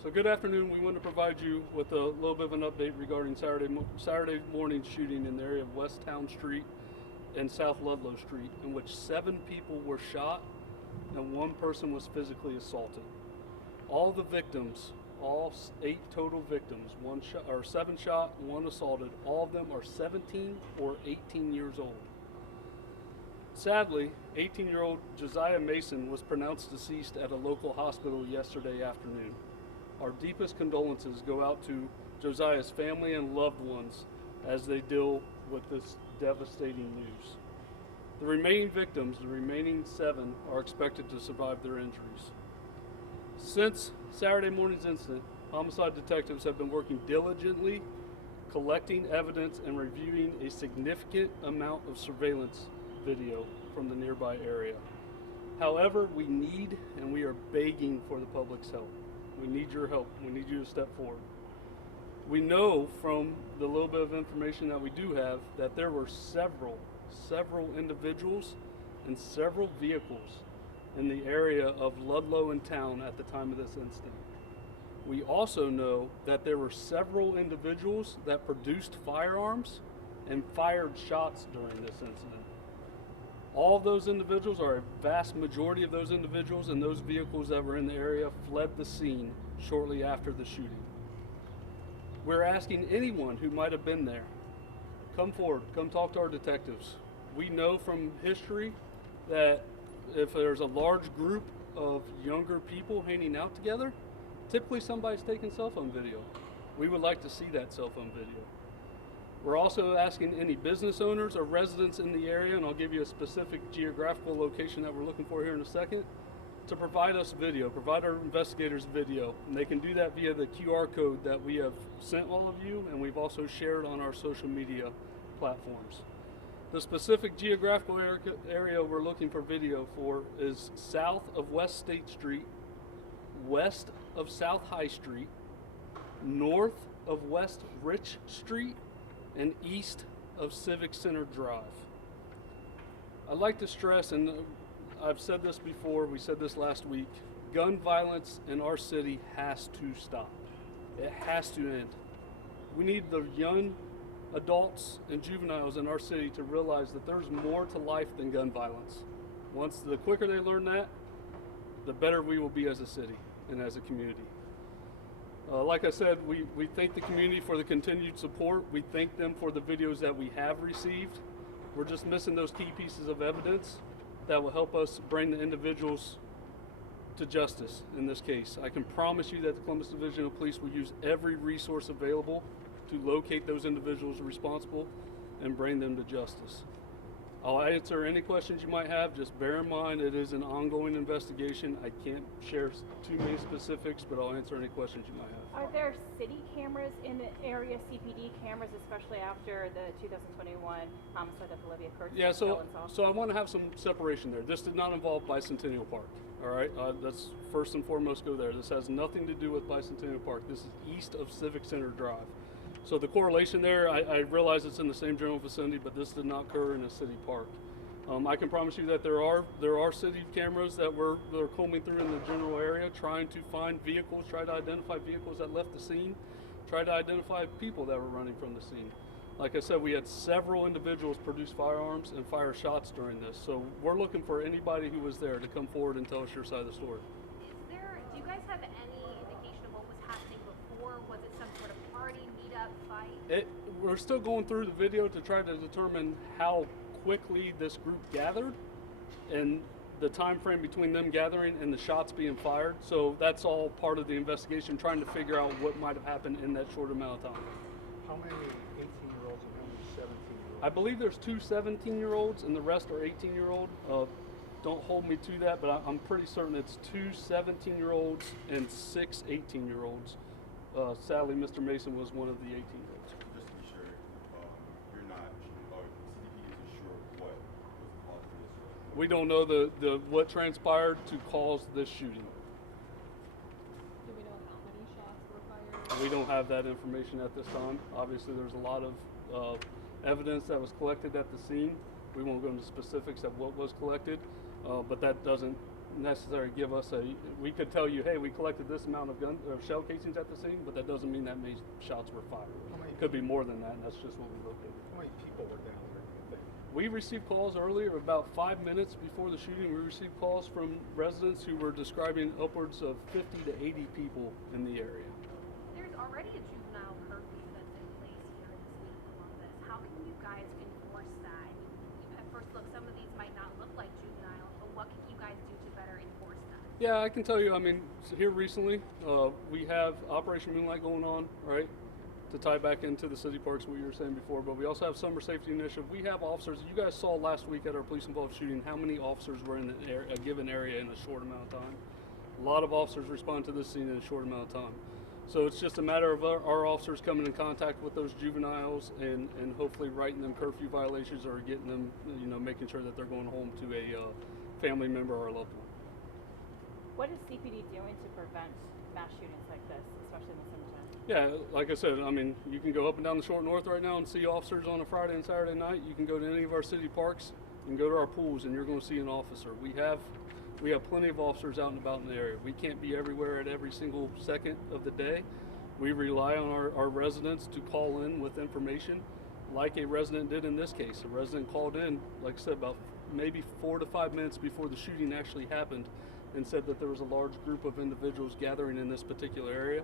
So good afternoon. We want to provide you with a little bit of an update regarding Saturday morning shooting in the area of West Town Street and South Ludlow Street, in which 7 people were shot and 1 person was physically assaulted. All the victims, all 8 total victims, 7 shot, 1 assaulted. All of them are 17 or 18 years old. Sadly, 18-year-old Jusiah Mason was pronounced deceased at a local hospital yesterday afternoon. Our deepest condolences go out to Josiah's family and loved ones as they deal with this devastating news. The remaining victims, the remaining 7, are expected to survive their injuries. Since Saturday morning's incident, homicide detectives have been working diligently, collecting evidence and reviewing a significant amount of surveillance video from the nearby area. However, we need and we are begging for the public's help. We need your help. We need you to step forward. We know from the little bit of information that we do have that there were several individuals and several vehicles in the area of Ludlow and town at the time of this incident. We also know that there were several individuals that produced firearms and fired shots during this incident. All of those individuals, or a vast majority of those individuals and those vehicles that were in the area, fled the scene shortly after the shooting. We're asking anyone who might have been there, come forward, come talk to our detectives. We know from history that if there's a large group of younger people hanging out together, typically somebody's taking cell phone video. We would like to see that cell phone video. We're also asking any business owners or residents in the area, and I'll give you a specific geographical location that we're looking for here in a second, to provide us video, provide our investigators video. And they can do that via the QR code that we have sent all of you, and we've also shared on our social media platforms. The specific geographical area we're looking for video for is south of West State Street, west of South High Street, north of West Rich Street, and east of Civic Center Drive. I'd like to stress, and I've said this before, we said this last week, gun violence in our city has to stop. It has to end. We need the young adults and juveniles in our city to realize that there's more to life than gun violence. The quicker they learn that, the better we will be as a city and as a community. Like I said, we thank the community for the continued support. We thank them for the videos that we have received. We're just missing those key pieces of evidence that will help us bring the individuals to justice in this case. I can promise you that the Columbus Division of Police will use every resource available to locate those individuals responsible and bring them to justice. I'll answer any questions you might have. Just bear in mind it is an ongoing investigation. I can't share too many specifics, but I'll answer any questions you might have. Are there city cameras in the area, CPD cameras, especially after the 2021 homicide of Olivia Kurtz? Yeah, so I want to have some separation there. This did not involve Bicentennial Park. All right, that's first and foremost go there. This has nothing to do with Bicentennial Park. This is east of Civic Center Drive. So the correlation there, I realize it's in the same general vicinity, but this did not occur in a city park. I can promise you that there are city cameras that are combing through in the general area, trying to find vehicles, try to identify vehicles that left the scene, try to identify people that were running from the scene. Like I said, we had several individuals produce firearms and fire shots during this. So we're looking for anybody who was there to come forward and tell us your side of the story. Do you guys have any indication of what was happening before? Was it some sort of party, meetup, fight? We're still going through the video to try to determine how quickly this group gathered and the time frame between them gathering and the shots being fired. So that's all part of the investigation, trying to figure out what might have happened in that short amount of time. How many 18-year-olds and how many 17-year-olds? I believe there's 2 17-year-olds and the rest are 18-year-old. Don't hold me to that, but I'm pretty certain it's 2 17-year-olds and 6 18-year-olds. Sadly, Mr. Mason was one of the 18-year-olds. Just to be sure, you're not, CDP isn't sure what was the cause of this? We don't know the what transpired to cause this shooting. Do we know how many shots were fired? We don't have that information at this time. Obviously, there's a lot of evidence that was collected at the scene. We won't go into specifics of what was collected, but that doesn't necessarily give us we could tell you, hey, we collected this amount of gun or shell casings at the scene, but that doesn't mean that many shots were fired. How many It could be more than that, and that's just what we located. How many people were down there, do you think? We received calls earlier, about 5 minutes before the shooting. We received calls from residents who were describing upwards of 50 to 80 people in the area. There's already a juvenile curfew that's in place here in the city of Columbus. How can you guys enforce that? At first look, some of these might not look like juvenile, but what can you guys do to better enforce that? Yeah, I can tell you, I mean, here recently, we have Operation Moonlight going on, right? To tie back into the city parks, what you were saying before, but we also have Summer Safety Initiative. We have officers. You guys saw last week at our police-involved shooting how many officers were in a given area in a short amount of time. A lot of officers respond to this scene in a short amount of time. So it's just a matter of our officers coming in contact with those juveniles and hopefully writing them curfew violations or getting them, making sure that they're going home to a family member or a loved one. What is CPD doing to prevent mass shootings like this, especially in the summertime? Yeah, like I said, I mean, you can go up and down the Short North right now and see officers on a Friday and Saturday night. You can go to any of our city parks, you can go to our pools, and you're going to see an officer. We have plenty of officers out and about in the area. We can't be everywhere at every single second of the day. We rely on our residents to call in with information, like a resident did in this case. A resident called in, like I said, about maybe 4 to 5 minutes before the shooting actually happened, and said that there was a large group of individuals gathering in this particular area.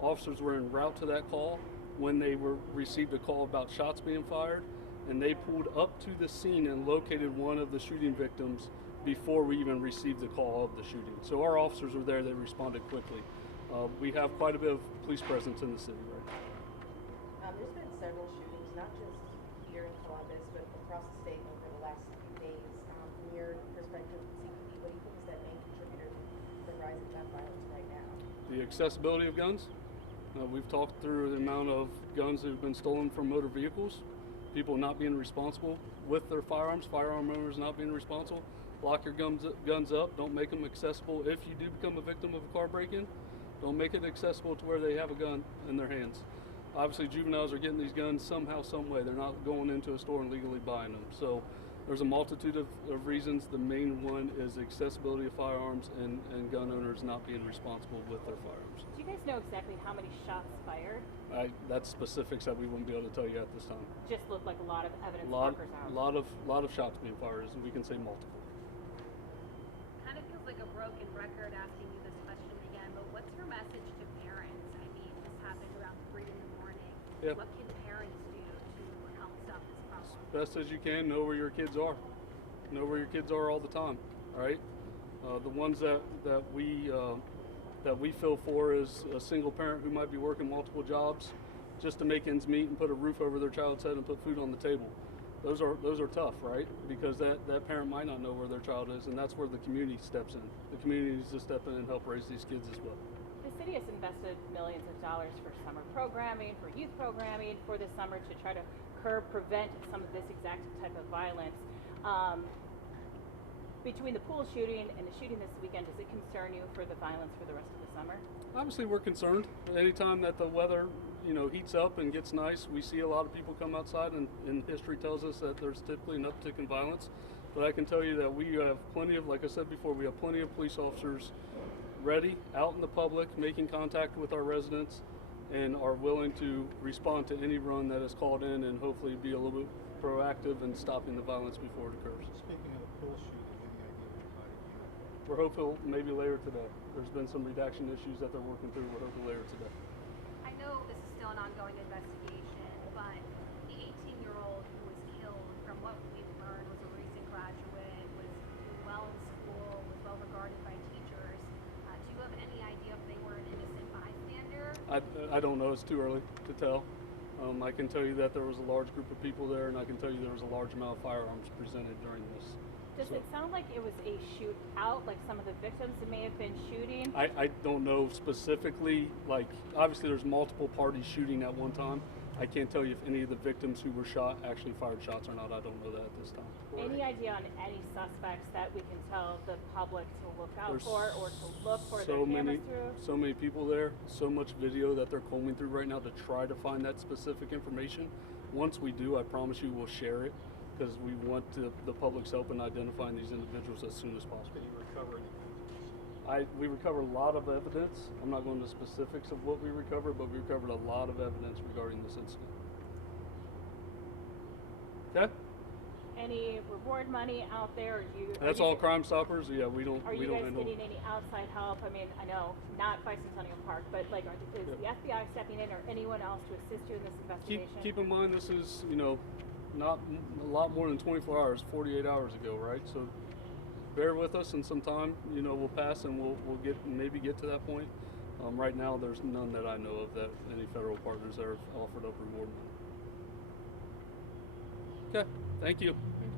Officers were en route to that call when they received a call about shots being fired, and they pulled up to the scene and located one of the shooting victims before we even received the call of the shooting. So our officers were there, they responded quickly. We have quite a bit of police presence in the city, right? There's been several shootings, not just here in Columbus, but across the state over the last few days. From your perspective, CPD, what do you think is that main contributor to the rise of gun violence right now? The accessibility of guns. We've talked through the amount of guns that have been stolen from motor vehicles, people not being responsible with their firearms, firearm owners not being responsible. Lock your guns up, don't make them accessible. If you do become a victim of a car break-in, don't make it accessible to where they have a gun in their hands. Obviously, juveniles are getting these guns somehow, some way. They're not going into a store and legally buying them. So there's a multitude of reasons. The main one is accessibility of firearms and gun owners not being responsible with their firearms. Do you guys know exactly how many shots fired? That's specifics that we wouldn't be able to tell you at this time. Just looked like a lot of evidence Lot markers out. of shots being fired, and we can say multiple. Kind of feels like a broken record asking you this question again, but what's your message to parents? I mean, this happened around 3 in the morning. Yeah. What can parents do to help stop this problem? Best as you can, know where your kids are. Know where your kids are all the time. All right. The ones that we feel for is a single parent who might be working multiple jobs just to make ends meet and put a roof over their child's head and put food on the table. Those are tough, right? Because that parent might not know where their child is, and that's where the community steps in. The community needs to step in and help raise these kids as well. The city has invested millions of dollars for summer programming, for youth programming for this summer to try to prevent some of this exact type of violence. Between the pool shooting and the shooting this weekend, does it concern you for the violence for the rest of the summer? Obviously, we're concerned. Anytime that the weather, heats up and gets nice, we see a lot of people come outside, and history tells us that there's typically an uptick in violence. But I can tell you that we have plenty of, like I said before, we have plenty of police officers ready, out in the public, making contact with our residents, and are willing to respond to any run that is called in and hopefully be a little bit proactive in stopping the violence before it occurs. Speaking of the pool shooting, any idea about it? We're hopeful maybe later today. There's been some redaction issues that they're working through. We're hoping later today. I know this is still an ongoing investigation, but the 18-year-old who was killed, from what we've learned, was a recent graduate, was doing well in school, was well regarded by teachers. Do you have any idea if they were an innocent bystander? I don't know. It's too early to tell. I can tell you that there was a large group of people there, and I can tell you there was a large amount of firearms presented during this. Does it sound like it was a shootout, like some of the victims that may have been shooting? I don't know specifically. Like, obviously, there's multiple parties shooting at one time. I can't tell you if any of the victims who were shot actually fired shots or not. I don't know that at this time. Any idea on any suspects that we can tell the public to look out There's for or to look for so their cameras many, through? so many people there, so much video that they're combing through right now to try to find that specific information. Once we do, I promise you we'll share it, because we want the public's help in identifying these individuals as soon as possible. Can you recover anything? We recovered a lot of evidence. I'm not going into specifics of what we recovered, but we recovered a lot of evidence regarding this incident. Okay? Any reward money out there? Or do you? That's all Crime Stoppers. Yeah, we don't. Are we you don't guys handle. getting any outside help? I mean, I know not Bicentennial Park, but like, is the FBI stepping in or anyone else to assist you in this investigation? Keep in mind, this is not a lot more than 24 hours, 48 hours ago, right? So bear with us, and some time will pass, and we'll maybe get to that point. Right now, there's none that I know of that any federal partners that have offered up reward money. Okay, thank you. Thank you.